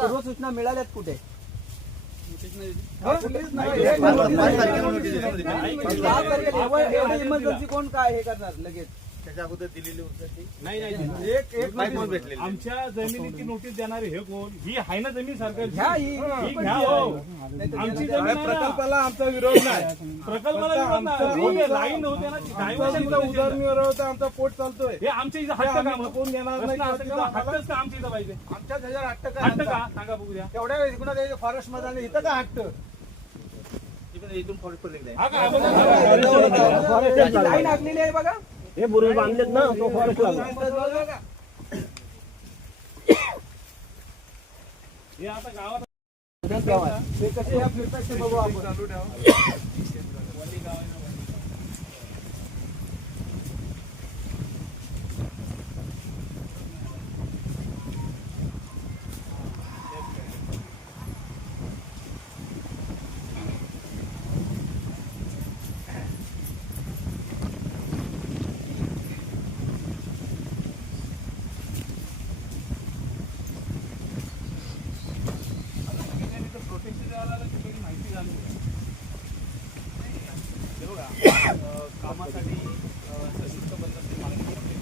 पूर्व सूचना मिळाल्यात कुठे? इमर्जन्सी कोण काय हे करणार लगेच? त्याच्या अगोदर दिलेली नाही आमच्या जमिनीची नोटीस देणारे हे कोण? ही आहे ना जमीन सरकार घ्या ही घ्या हो. आमची जमीन प्रकल्पाला आमचा विरोध नाही. प्रकल्पाला लाईन होते ना उदरनिर्वाह होता, आमचा पोट चालतोय. हे आमच्या इथं हट्ट काम कोण देणार नाही. हट्टच का आमच्या इथं पाहिजे? आमच्या त्याच्यावर हट्ट हट्ट का सांगा बघू द्या. तेवढ्या वेळी फॉरेस्ट मध्ये इथं का हट्ट? इथून फॉरेस्ट लाईन आखलेली आहे बघा. हे बुरुज बांधलेत ना, तो फॉरेस्ट लागला. हे आता गावात ते कसे या फिरतात ते बघू आपण. चालू ठेवा. कामासाठी सशक्त पद्धतीने मागणी करते.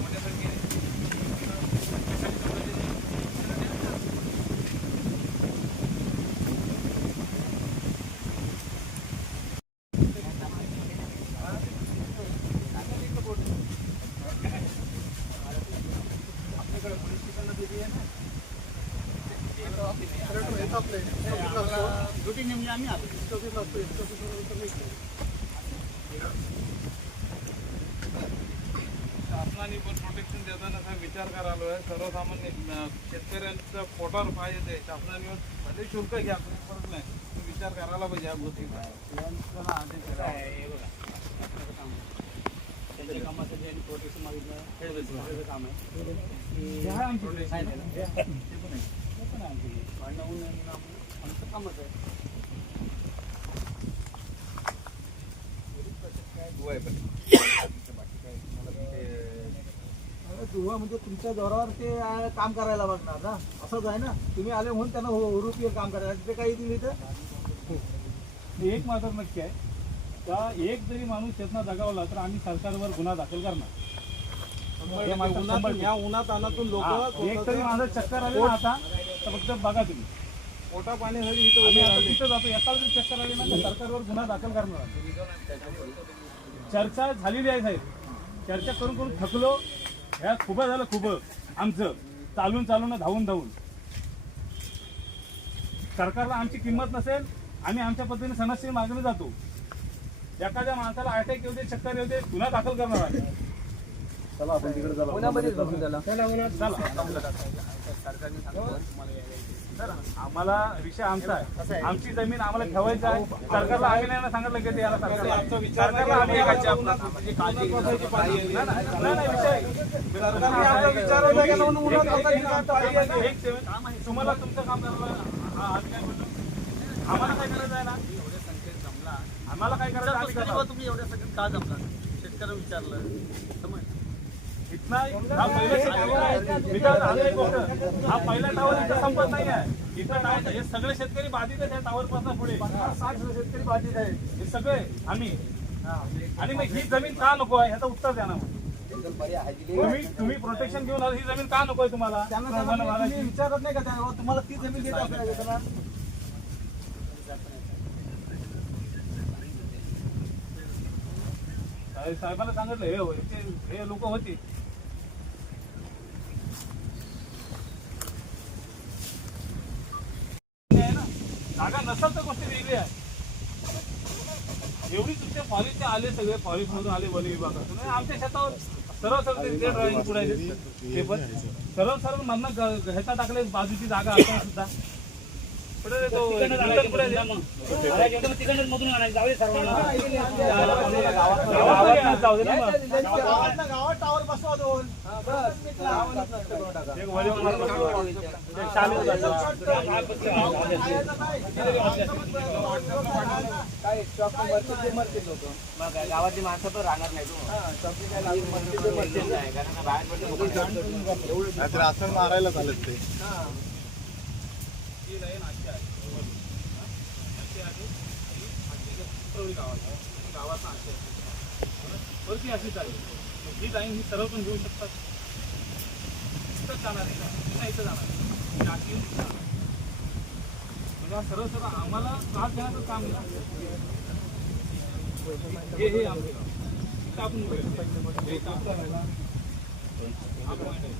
मोठ्या संख्येने आपल्याकडे पोलीस स्टेशनला दिली आहे ना. ड्युटी नेमली आम्ही आलो. शासनाने पण प्रोटेक्शन देताना विचार करायला आहे. सर्वसामान्य शेतकऱ्यांचं पोटावर पाहिजे ते शासनाने भले शुल्क घ्या, फरक नाही, विचार करायला पाहिजे या गोष्टीचा. त्यांच्या कामासाठी आणि प्रोटेक्शन मागितलं हे काम आहे. दुवा म्हणजे तुमच्या जोरावर ते काम करायला बघणार ना, असंच आहे ना. तुम्ही आले म्हणून त्यांना हुरूपीवर काम करायला तिथे काही दिली तर एक मात्र नक्की आहे का, एक जरी माणूस शेतना जगावला तर आम्ही सरकारवर गुन्हा दाखल करणार. या उन्हात अनातून लोक एक तरी माझं चक्कर आले ना आता तर फक्त बघा तुम्ही, पोटा पाण्यासाठी आम्ही आता तिथं जातो. एका जरी चक्कर आली ना तर सरकारवर गुन्हा दाखल करणार. चर्चा झालेली आहे साहेब, चर्चा करून करून थकलो. ह्या खूप झालं, खूप आमचं चालून चालून धावून धावून. सरकारला आमची किंमत नसेल, आम्ही आमच्या पद्धतीने सणाशी मागणी जातो. एखाद्या माणसाला अटॅक येऊ दे, चक्कर येऊ दे, गुन्हा दाखल करणार आहे. चला आपण तिकडे चला. आम्हाला विषय आमचा आहे, आमची जमीन आम्हाला ठेवायची आहे. सरकारला आम्ही नाही सांगितलं की याला सरकारला आमचा विचार नाही. आम्ही एकाची आपला म्हणजे काळजी घ्यायची पाहिजे नाही विषय. तुम्हाला तुमचं काम करायला आम्हाला काय करायचं आहे ना, आम्हाला काय करायचं. तुम्ही एवढ्या सगळं का जमला शेतकऱ्यांना विचारलं समज. हा पहिला टावर इथं संपत नाही आहे. इथं टावर हे सगळे शेतकरी बाधित आहेत. टावर पासून पुढे 60 शेतकरी बाधित आहेत. हे सगळे आम्ही. आणि मग ही जमीन का नको आहे ह्याचं उत्तर द्या ना. तुम्ही प्रोटेक्शन घेऊन ही जमीन का नको आहे तुम्हाला? विचारत नाही का तुम्हाला ती जमीन देत असणार. साहेबांना सांगितलं हे लोक होती. जागा नसेल तर गोष्टी वेगळी आहे. एवढी तुमच्या फॉरेस्टचे आले, सगळे फॉरेस्ट मधून आले, वन विभागातून आमच्या शेतावर सरळ सरळ ड्रॉइंग पुढे ते पण सरळ सरळ म्हणणं ह्याचा टाकले बाजूची जागा असताना सुद्धा तिकडच मधून आणायचं. जाऊ दे सर्वांना गावात टावर बसवा दोन. काय शॉप मरतील मरतील लोक. मग काय, गावातली माणसं पण राहणार नाही तू. शॉपची काय लागून मरतील ते मरतील. नाही, कारण का बाहेर पडलं नाहीतर असं मारायला चालत ते. ही लाईन अशी आहे. अशी आहे. ही अशी उतरवली गावाचा अशी आहे. वरती अशी चालेल. ही लाईन ही सरळ पण घेऊ शकतात. इथंच जाणार आहे का? पुन्हा इथं जाणार आहे. ही अशी येऊन इथं जाणार आहे. म्हणजे हा सरळ सरळ आम्हाला त्रास देण्याचं काम नाही. हे आमचं काम. इथं आपण उभे आहे. हे काम करायला. हा point आहे.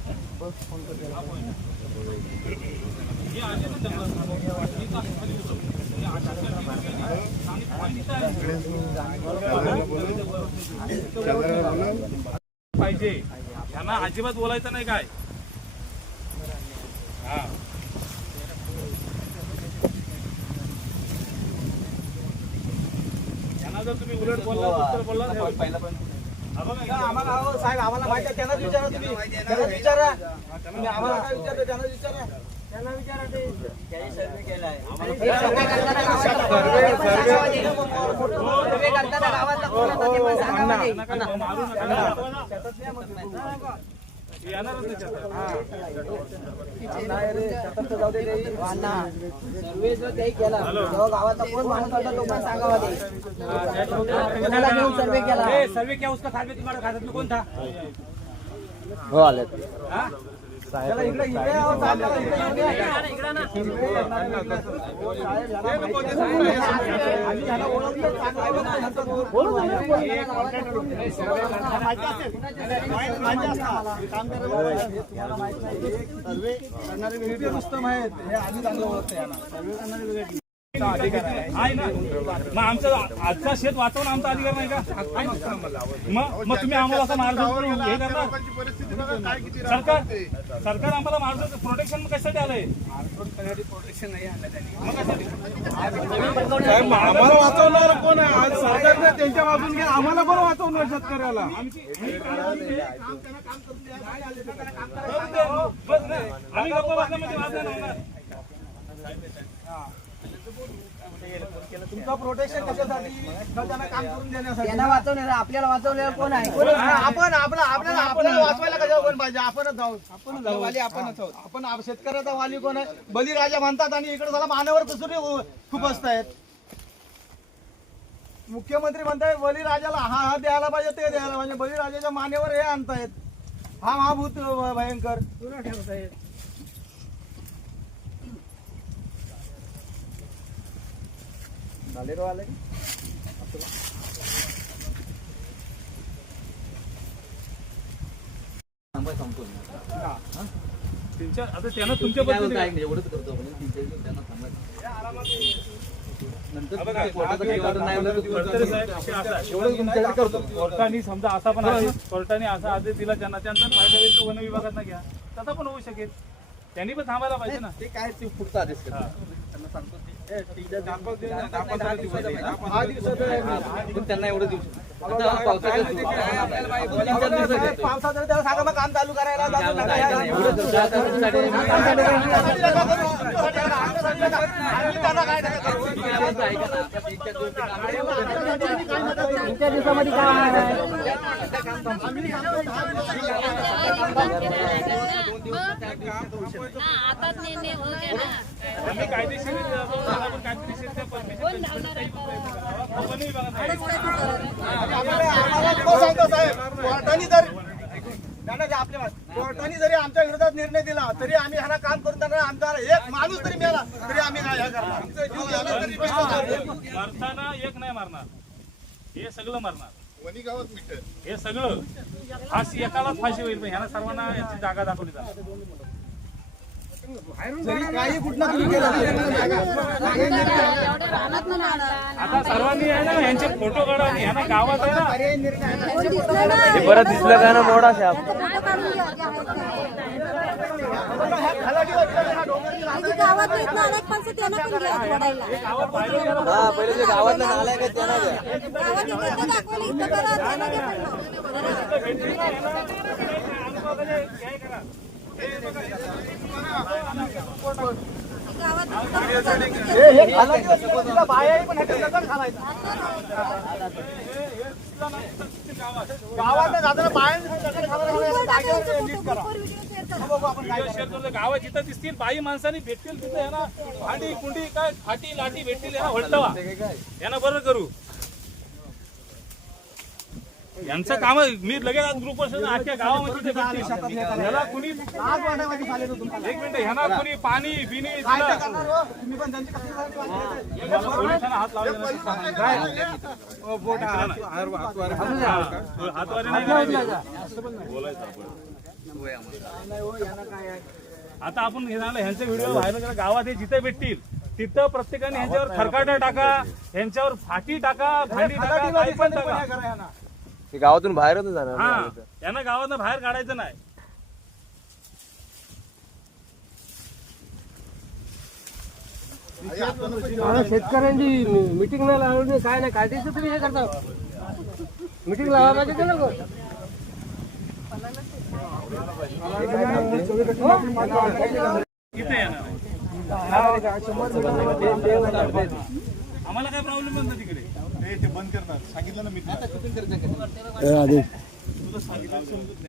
हा point आहे. हे आले ना जंगलात. हे का खाली उतरवलं. हे अशा पद्धतीने गेली. आणि point इथं आहे. पाहिजे यांना अजिबात बोलायचं नाही काय. हा यांना जर तुम्ही उलट बोलला उत्तर बोलला पहिला पण आम्हाला अहो, साहेब आम्हाला माहिती आहे, त्यांनाच विचारा तुम्ही. त्यांनाच विचारा. तुम्ही आम्हाला काय विचारतो त्यांनाच विचारा. त्यांना विचारा ते. त्याही सर्वे केलाय. मारू नका. येणारच नाही नाही रे, शेतात जाऊ दे रे. सर्वे जर काही केला तेव्हा गावाचा कोण माणूस होता तो पण सांगावा ते. कोणाला घेऊन सर्वे केला. सर्वे क्या उसका साथ में तुम्हारा खाता में कौन था? हो आले. त्याला इकडे इकडे यावं, साहेब, त्याला इकडे येऊन द्या. इकडे येणार नाही. साहेब, याला माहिती आहे. आम्ही ह्याला ओळखलं, सांगावं ना, नंतर बोलू ना. सर्वे रुस्तम आहेत, हे आम्ही चांगलं ओळखतो यांना. आहे ना. मग आमचं आजचा शेत वाचवणं आमचा अधिकार नाही का? मग तुम्ही आम्हाला असं मार्गदर्शन हे करणार. लोकांची परिस्थिती बघा काय किती सरकार आम्हाला मार्गदर्शन प्रोटेक्शन कशासाठी आलंय? प्रोटेक्शन नाही आणलं त्यांनी. मग कशासाठी? आम्हाला वाचवणार कोण आहे? आज सरकारने त्यांच्या बाजून घ्या, आम्हाला कोण वाचवणार शेतकऱ्याला? आम्ही गप्पा बसल्यामध्ये वाद नाही होणार. तुमचं प्रोटेक्शन कशासाठी? त्यांना काम करून देण्यासाठी. त्यांना वाचवणार आपल्याला वाचवलेलं कोण आहे? आपल्याला वाचवायला कशावर कोण पाहिजे? आपणच जाऊ. वाली आपणच आहोत. आपण शेतकऱ्याचा वाली कोण आहे? बळीराजा म्हणतात आणि इकडे झाला मानावर कसुरी खूप असतायत. मुख्यमंत्री म्हणतायत बळीराजाला हा द्यायला पाहिजे, ते द्यायला पाहिजे. बळीराजाच्या मानेवर हे आणतायत. हा महाभूत भयंकर ठेवतायत. आता त्यांना तुमच्या पद्धतीने एवढंच करतो आपण त्यांना थांबायचं. कोर्टाने समजा असा पण कोर्टाने असा आदेश दिला त्यांना त्यांचा फायदा होईल तो वन विभागात ना घ्या, तसा पण होऊ शकेल. त्यांनी पण थांबायला पाहिजे ना. ते काय ते पुढचा आदेश करतात. त्यांना सांगतो ते 10 दिवसाचं आहे. पण त्यांना एवढं दिवस पावसाचं त्याला सांगा मग काम चालू करायला. तुमच्या दिवसामध्ये काय आताच निर्णय हो गया ना. आम्ही कायदेशीर आपण कायदेशीर त्या परमिशन वन कोर्टाने जरी आमच्या विरोधात निर्णय दिला तरी आम्ही ह्याला काम करून देणार. आमचा एक माणूस जरी मिळाला तरी आम्ही काय हे करणार. मरताना एक नाही मारणार, हे सगळं मारणार. वणी गावात मीटर हे सगळं फाशी एकालाच फाशी होईल. पण ह्याला सर्वांना याची जागा दाखवली जाणार. जरी काही कुठला तुम्ही केलं आता सर्वांनी आहे ना यांचे फोटो काढा आणि ह्यांना गावात आहे ना. बरं दिसलं का ना मोडा साहेब. गावात अनेक माणसं त्यांना पण घ्या जोडायला. गावात पाहिलं गेलं. हा पहिले ते गावातला नालायक आहे त्यांना द्या. गावात इथं दाखवलं इथं करा त्यांना घ्या पण. गावात हे खाला दिवस तिला बाहेर पण ह्याच्यात दगड घालायचा. गावात जाताना बाहेर दगड घालायला जागेवर नीट करा. बघू आपण काय व्हिडिओ शेअर करतो. गावात जिथं दिसतील बाई माणसांनी भेटतील तिथं यांना भांडी कुंडी काय फाटी लाटी भेटतील यांना वळतवा यांना बरोबर करू. यांचं काम मी लगेच आज ग्रुपवर आजच्या गावामध्ये ते भेटतील. याला कुणी आज वाटायमध्ये झाले तो तुम्हाला. एक मिनिट ह्यांना कुणी पाणी बिनी काय दिलं. ते करणार हो? तुम्ही पण त्यांची कसली झाली वाटते? याला पोलिसांना हात लावले नाही. हातवारे नाही करायचे. बोलायचं आपण. आता आपण हे झालं ह्यांचे व्हिडिओ व्हायरल करा. गावात हे जिथे भेटतील तिथं प्रत्येकाने ह्यांच्यावर खरकाटा टाका, ह्यांच्यावर फाटी टाका, भांडी टाका, काही पण टाका. करा यांना. गावातून बाहेरच जाणार हा यांना गावातनं बाहेर काढायचं नाही. शेतकऱ्यांची मिटिंग नाही लावली काय नाही कायदेशीर तुम्ही हे करता मिटिंग लावा पाहिजे का नको इथे येणार आम्हाला काय प्रॉब्लेम नाही तिकडे. ते बंद करणार सांगितलं ना मी तुला सांगितलं